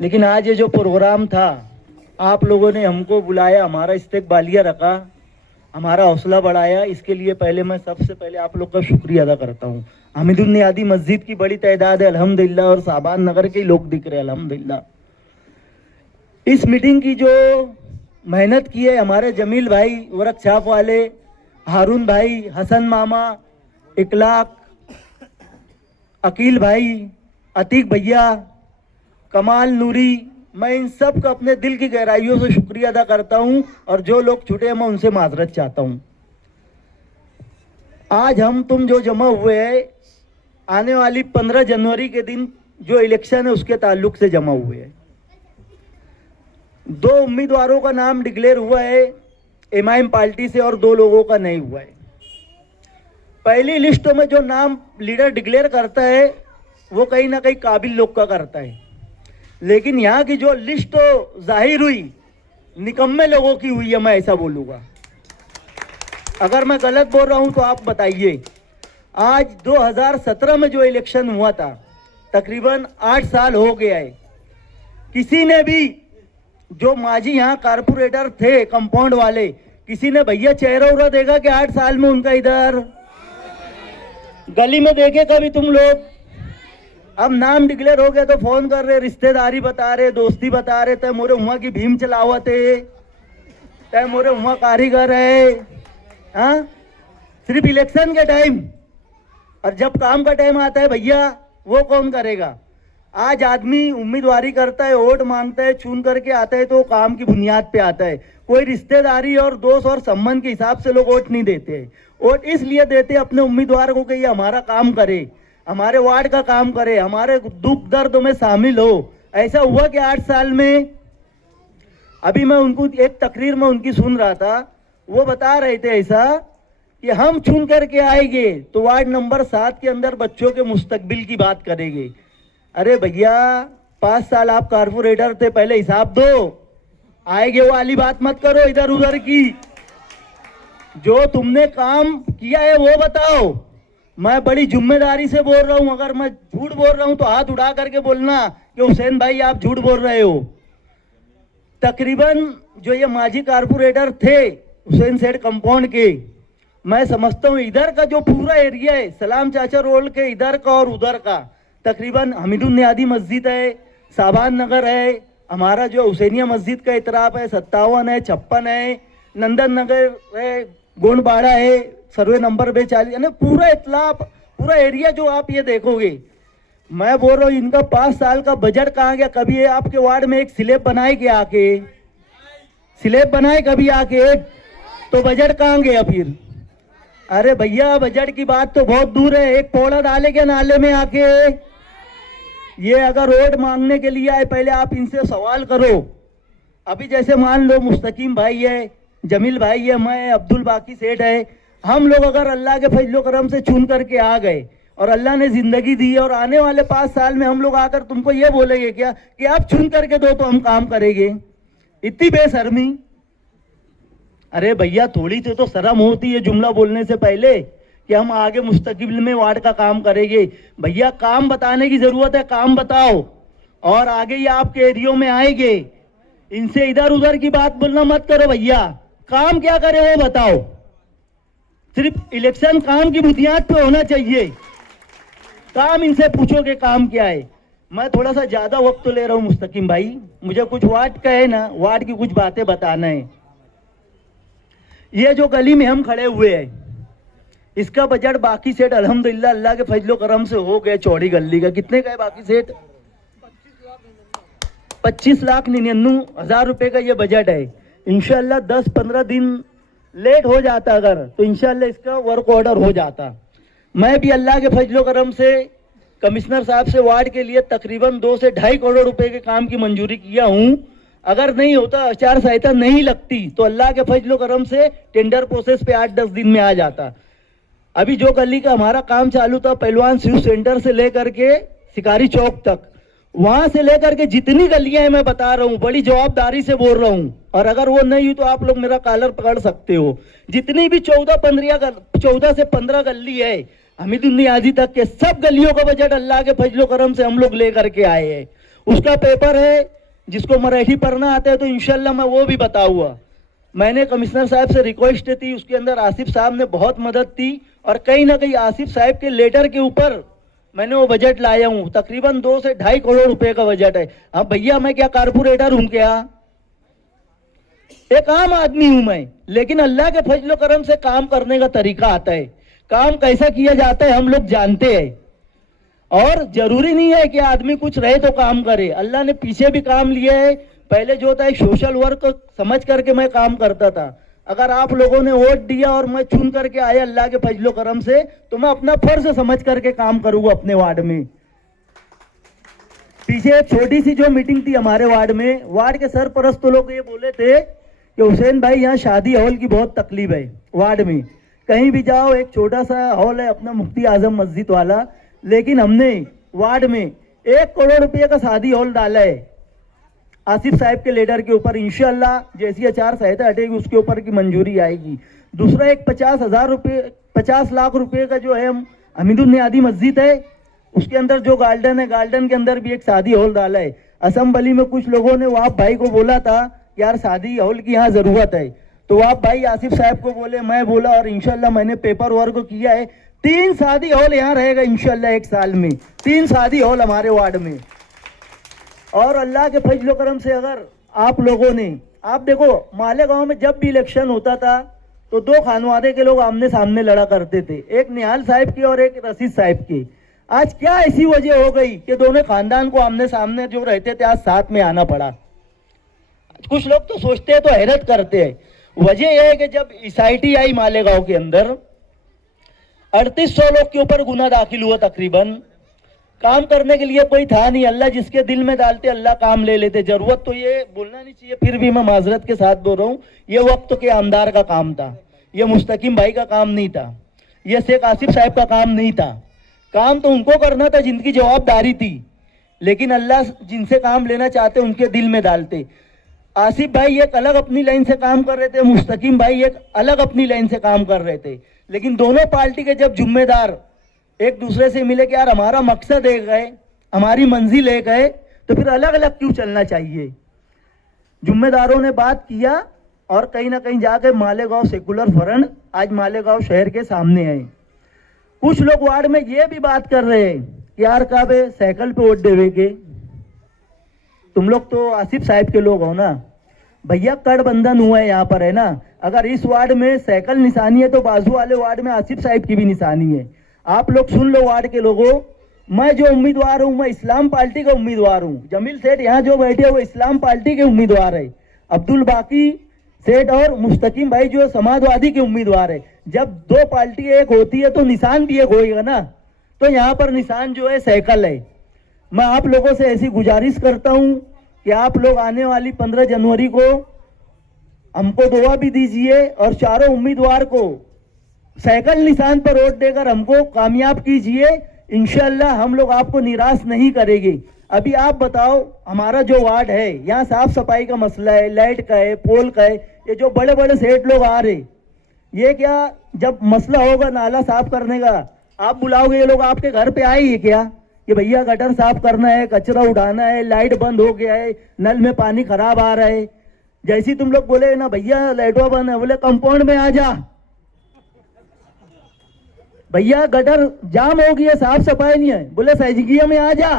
लेकिन आज ये जो प्रोग्राम था, आप लोगों ने हमको बुलाया, हमारा इस्तकबालिया रखा, हमारा हौसला बढ़ाया, इसके लिए पहले मैं सबसे पहले आप लोग का शुक्रिया अदा करता हूँ। हमीदुन्नियादी मस्जिद की बड़ी तादाद है अल्हम्दुलिल्लाह, और साबान नगर के लोग दिख रहे हैं अल्हम्दुलिल्लाह। इस मीटिंग की जो मेहनत की है हमारे जमील भाई वर्कशॉप वाले, हारून भाई, हसन मामा, इकलाक, अकील भाई, अतीक भैया, कमाल नूरी, मैं इन सब का अपने दिल की गहराइयों से शुक्रिया अदा करता हूं, और जो लोग छूटे हैं मैं उनसे माजरत चाहता हूं। आज हम तुम जो जमा हुए हैं, आने वाली 15 जनवरी के दिन जो इलेक्शन है उसके ताल्लुक से जमा हुए हैं। 2 उम्मीदवारों का नाम डिक्लेयर हुआ है एमआईएम पार्टी से, और 2 लोगों का नहीं हुआ है। पहली लिस्ट में जो नाम लीडर डिक्लेयर करता है वो कहीं ना कहीं काबिल लोग का करता है, लेकिन यहाँ की जो लिस्ट तो जाहिर हुई निकम्मे लोगों की हुई है, मैं ऐसा बोलूँगा। अगर मैं गलत बोल रहा हूँ तो आप बताइए। आज 2017 में जो इलेक्शन हुआ था, तकरीबन 8 साल हो गया है, किसी ने भी जो माजी यहाँ कारपोरेटर थे कंपाउंड वाले, किसी ने भैया चेहरा उरा देखा कि 8 साल में उनका इधर गली में देखे कभी तुम लोग? अब नाम डिक्लेयर हो गया तो फोन कर रहे, रिश्तेदारी बता रहे, दोस्ती बता रहे, तय मोरे हुआ की भीम चलावत है, तय मोरे हुआ कारीगर है। हाँ, सिर्फ इलेक्शन के टाइम, और जब काम का टाइम आता है भैया वो कौन करेगा? आज आदमी उम्मीदवारी करता है, वोट मांगता है, चुन करके आता है तो काम की बुनियाद पे आता है। कोई रिश्तेदारी और दोस्त और संबंध के हिसाब से लोग वोट नहीं देते हैं। वोट इसलिए देते अपने उम्मीदवार को कि ये हमारा काम करे, हमारे वार्ड का काम करे, हमारे दुख दर्द में शामिल हो। ऐसा हुआ कि 8 साल में, अभी मैं उनको एक तकरीर में उनकी सुन रहा था, वो बता रहे थे ऐसा कि हम चुन करके आएंगे तो वार्ड नंबर 7 के अंदर बच्चों के मुस्तकबिल की बात करेंगे। अरे भैया 5 साल आप कारपोरेटर थे, पहले हिसाब दो, आएंगे वो वाली बात मत करो इधर उधर की। जो तुमने काम किया है वो बताओ। मैं बड़ी जिम्मेदारी से बोल रहा हूं, अगर मैं झूठ बोल रहा हूं तो हाथ उठा करके बोलना कि हुसैन भाई आप झूठ बोल रहे हो। तकरीबन जो ये माजी कारपोरेटर थे हुसैन सेठ कंपाउंड के, मैं समझता हूं इधर का जो पूरा एरिया है, सलाम चाचा रोड के इधर का और उधर का, तकरीबन हमीदुन्नियादी मस्जिद है, साबान नगर है, हमारा जो हुसैनिया मस्जिद का इतराफ है 57 है, 56 है, नंदन नगर है, गोंडबाड़ा है, सर्वे नंबर 42, यानी पूरा इतलाफ, पूरा एरिया जो आप ये देखोगे। मैं बोल रहा हूँ इनका 5 साल का बजट कहाँ गया? कभी आपके वार्ड में एक स्लैब बनाए के आके, स्लैब बनाए कभी आके, तो बजट कहाँ गया फिर? अरे भैया बजट की बात तो बहुत दूर है, एक पौड़ा डाले के नाले में आके। ये अगर रोड मांगने के लिए आए, पहले आप इनसे सवाल करो। अभी जैसे मान लो मुस्तकीम भाई है, जमील भाई है, मैं, अब्दुल बाकी सेठ है, हम लोग अगर अल्लाह के फजलो करम से चुन करके आ गए और अल्लाह ने जिंदगी दी है, और आने वाले 5 साल में हम लोग आकर तुमको ये बोलेंगे क्या कि आप चुन करके दो तो हम काम करेंगे? इतनी बेशर्मी। अरे भैया थोड़ी सी तो शर्म होती है जुमला बोलने से पहले कि हम आगे मुस्तकबिल में वार्ड का काम करेंगे। भैया काम बताने की जरूरत है, काम बताओ, और आगे ये आपके एरियो में आएंगे। इनसे इधर उधर की बात बोलना मत करो भैया, काम क्या करे वो बताओ। सिर्फ इलेक्शन काम की बुनियाद पे होना चाहिए। काम इनसे पूछो कि काम क्या है। मैं थोड़ा सा ज्यादा वक्त तो ले रहा हूं मुस्तकीम भाई, मुझे कुछ वार्ड का है ना, वार्ड की कुछ बातें बताना है। ये जो गली में हम खड़े हुए हैं, इसका बजट बाकी सेठ अल्हम्दुलिल्लाह अल्लाह के फजलो करम से हो गए। चौड़ी गली का कितने का है बाकी सेठ? 25,99,000 रुपए का ये बजट है। इंशाल्लाह 10-15 दिन लेट हो जाता अगर, तो इंशाल्लाह इसका वर्क ऑर्डर हो जाता। मैं भी अल्लाह के फजलो करम से कमिश्नर साहब से वार्ड के लिए तकरीबन 2 से 2.5 करोड़ रुपए के काम की मंजूरी किया हूँ। अगर नहीं होता, आचार संहिता नहीं लगती, तो अल्लाह के फजलो करम से टेंडर प्रोसेस पे 8-10 दिन में आ जाता। अभी जो गली का हमारा काम चालू था, पहलवान शिव सेंटर से लेकर के शिकारी चौक तक, वहां से लेकर के जितनी गलियां हैं मैं बता रहा हूँ, बड़ी जवाबदारी से बोल रहा हूँ, और अगर वो नहीं हुई तो आप लोग मेरा कॉलर पकड़ सकते हो। जितनी भी 14 से 15 गली है हमीदुन्नियादी तक के, सब गलियों का बजट अल्लाह के फजलो करम से हम लोग लेकर के आए हैं। उसका पेपर है, जिसको मराठी पढ़ना आता है तो इंशाल्लाह मैं वो भी बताऊंगा। मैंने कमिश्नर साहब से रिक्वेस्ट थी, उसके अंदर आसिफ साहब ने बहुत मदद की और कहीं ना कहीं आसिफ साहब के लेटर के ऊपर मैंने वो बजट लाया हूँ। तकरीबन 2 से 2.5 करोड़ रुपए का बजट है। हाँ भैया, मैं क्या कारपोरेटर हूँ क्या? एक आम आदमी हूं मैं, लेकिन अल्लाह के फजल करम से काम करने का तरीका आता है। काम कैसा किया जाता है हम लोग जानते हैं, और जरूरी नहीं है कि आदमी कुछ रहे तो काम करे। अल्लाह ने पीछे भी काम लिया है। पहले जो होता है सोशल वर्क समझ करके मैं काम करता था। अगर आप लोगों ने वोट दिया और मैं चुन करके आया अल्लाह के फजलो करम से, तो मैं अपना फर्ज समझ करके काम करूंगा अपने वार्ड में। पीछे एक छोटी सी जो मीटिंग थी हमारे वार्ड में, वार्ड के सरपरस्त लोग ये बोले थे कि हुसैन भाई यहाँ शादी हॉल की बहुत तकलीफ है वार्ड में। कहीं भी जाओ एक छोटा सा हॉल है अपना मुफ्ती आजम मस्जिद वाला, लेकिन हमने वार्ड में 1 करोड़ रुपये का शादी हॉल डाला है आसिफ साहब के लेटर के ऊपर। इंशाल्लाह जैसी आचार संहिता हटेगी उसके ऊपर की मंजूरी आएगी। दूसरा एक 50 लाख रुपए का जो है हमीदुल नियादी मस्जिद है, उसके अंदर जो गार्डन है, गार्डन के अंदर भी एक शादी हॉल डाला है। असम्बली में कुछ लोगों ने वाप भाई को बोला था यार शादी हॉल की यहाँ जरूरत है, तो वाप भाई आसिफ साहब को बोले, मैं बोला, और इंशाल्लाह मैंने पेपर वर्क किया है। 3 शादी हॉल यहाँ रहेगा इंशाल्लाह 1 साल में। 3 शादी हॉल हमारे वार्ड में। और अल्लाह के फजलो करम से अगर आप लोगों ने, आप देखो मालेगांव में जब भी इलेक्शन होता था तो 2 खानवादे के लोग आमने सामने लड़ा करते थे, एक निहाल साहब की और एक रशीद साहब की। आज क्या ऐसी वजह हो गई कि दोनों खानदान को आमने सामने जो रहते थे आज साथ में आना पड़ा? कुछ लोग तो सोचते हैं तो हैरत करते हैं। वजह यह है कि जब एसआईटी आई मालेगांव के अंदर 3800 लोग के ऊपर गुना दाखिल हुआ तकरीबन। काम करने के लिए कोई था नहीं, अल्लाह जिसके दिल में डालते अल्लाह काम ले लेते। जरूरत तो ये बोलना नहीं चाहिए, फिर भी मैं माजरत के साथ बोल रहा हूँ, ये वक्त के आमदार का काम था, ये मुस्तकीम भाई का काम नहीं था, ये शेख आसिफ साहब का काम नहीं था। काम तो उनको करना था जिनकी जवाबदारी थी, लेकिन अल्लाह जिनसे काम लेना चाहते उनके दिल में डालते। आसिफ भाई एक अलग अपनी लाइन से काम कर रहे थे, मुस्तकीम भाई एक अलग अपनी लाइन से काम कर रहे थे, लेकिन दोनों पार्टी के जब जिम्मेदार एक दूसरे से मिले कि यार हमारा मकसद एक है, हमारी मंजिल एक है, तो फिर अलग अलग क्यों चलना चाहिए? जिम्मेदारों ने बात किया और कहीं ना कहीं जाके मालेगांव सेकुलर फ्रंट आज मालेगांव शहर के सामने है। कुछ लोग वार्ड में ये भी बात कर रहे हैं कि यार काबे साइकिल पे वोट देवे के, तुम लोग तो आसिफ साहब के लोग हो ना भैया, गठबंधन हुआ है यहाँ पर है ना। अगर इस वार्ड में साइकिल निशानी है तो बाजू वाले वार्ड में आसिफ साहब की भी निशानी है। आप लोग सुन लो वार्ड के लोगों, मैं जो उम्मीदवार हूँ मैं इस्लाम पार्टी का उम्मीदवार हूँ। जमील सेठ यहाँ जो बैठे वो इस्लाम पार्टी के उम्मीदवार है, अब्दुल बाकी सेठ और मुस्तकीम भाई जो समाजवादी के उम्मीदवार है। जब 2 पार्टी एक होती है तो निशान भी एक होएगा ना, तो यहाँ पर निशान जो है साइकिल है। मैं आप लोगों से ऐसी गुजारिश करता हूँ कि आप लोग आने वाली 15 जनवरी को हमको दुआ भी दीजिए और चारों उम्मीदवार को साइकिल निशान पर वोट देकर हमको कामयाब कीजिए। इंशाल्लाह हम लोग आपको निराश नहीं करेंगे। अभी आप बताओ, हमारा जो वार्ड है यहाँ साफ सफाई का मसला है, लाइट का है, पोल का है। ये जो बड़े बड़े सेठ लोग आ रहे, ये क्या जब मसला होगा नाला साफ करने का आप बुलाओगे, ये लोग आपके घर पे आएंगे क्या कि भैया गटर साफ करना है, कचरा उठाना है, लाइट बंद हो गया है, नल में पानी खराब आ रहा है। जैसी तुम लोग बोले ना भैया लाइटवा बंद है, बोले कंपाउंड में आ जा, भैया गटर जाम हो गया, साफ सफाई नहीं है, बोले सजगिया में आ जा।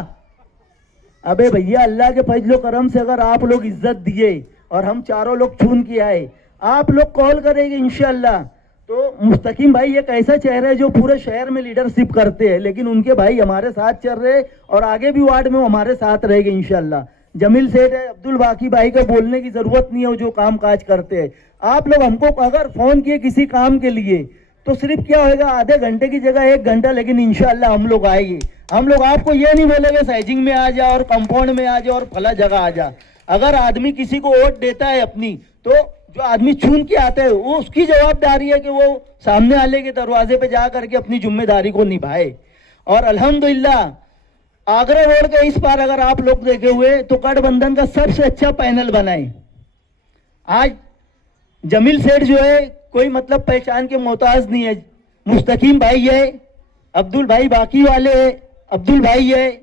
अबे भैया अल्लाह के फजलो करम से अगर आप लोग इज्जत दिए और हम चारों लोग चुन के आए, आप लोग कॉल करेंगे इंशाल्लाह। तो मुस्तकीम भाई एक ऐसा चेहरा है जो पूरे शहर में लीडरशिप करते हैं, लेकिन उनके भाई हमारे साथ चल रहे और आगे भी वार्ड में हमारे साथ रहेंगे इंशाल्लाह। जमील सेठ है, अब्दुल बाकी भाई का बोलने की जरूरत नहीं है, जो काम काज करते हैं। आप लोग हमको अगर फोन किए किसी काम के लिए तो सिर्फ क्या होगा, आधे घंटे की जगह 1 घंटा, लेकिन इंशाल्लाह हम लोग आएंगे। हम लोग आपको ये नहीं बोलेंगे साइजिंग में आ जा और कंपाउंड में आ जा और फला जगह आ जा। अगर आदमी किसी को वोट देता है अपनी, तो जो आदमी चुन के आता है वो उसकी जवाबदारी है कि वो सामने वाले के दरवाजे पे जा करके अपनी जिम्मेदारी को निभाए। और अल्हम्दुलिल्लाह आगरा रोड के इस पार अगर आप लोग देखे हुए तो गठबंधन का सबसे अच्छा पैनल बनाए। आज जमील सेठ जो है कोई मतलब पहचान के मोहताज नहीं है, मुस्तकीम भाई है, अब्दुल भाई बाकी वाले है, अब्दुल भाई है,